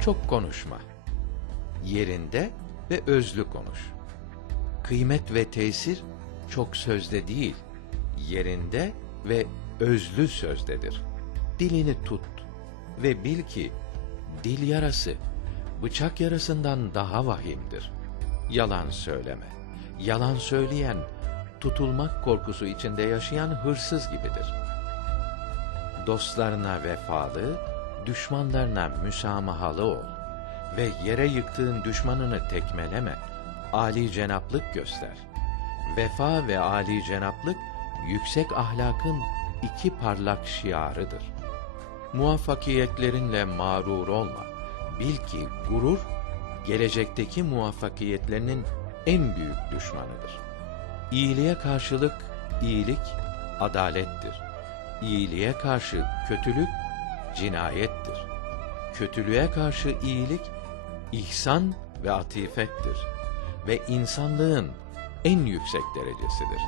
Çok konuşma. Yerinde ve özlü konuş. Kıymet ve tesir çok sözde değil, yerinde ve özlü sözdedir. Dilini tut ve bil ki dil yarası bıçak yarasından daha vahimdir. Yalan söyleme. Yalan söyleyen tutulmak korkusu içinde yaşayan hırsız gibidir. Dostlarına vefalı, düşmanlarına müsamahalı ol ve yere yıktığın düşmanını tekmeleme. Ali cenaplık göster. Vefa ve ali cenaplık yüksek ahlakın iki parlak şiarıdır. Muvaffakiyetlerinle mağrur olma. Bil ki gurur gelecekteki muvaffakiyetlerinin en büyük düşmanıdır. İyiliğe karşılık iyilik adalettir. İyiliğe karşı kötülük cinayettir. Kötülüğe karşı iyilik ihsan ve atifettir ve insanlığın en yüksek derecesidir.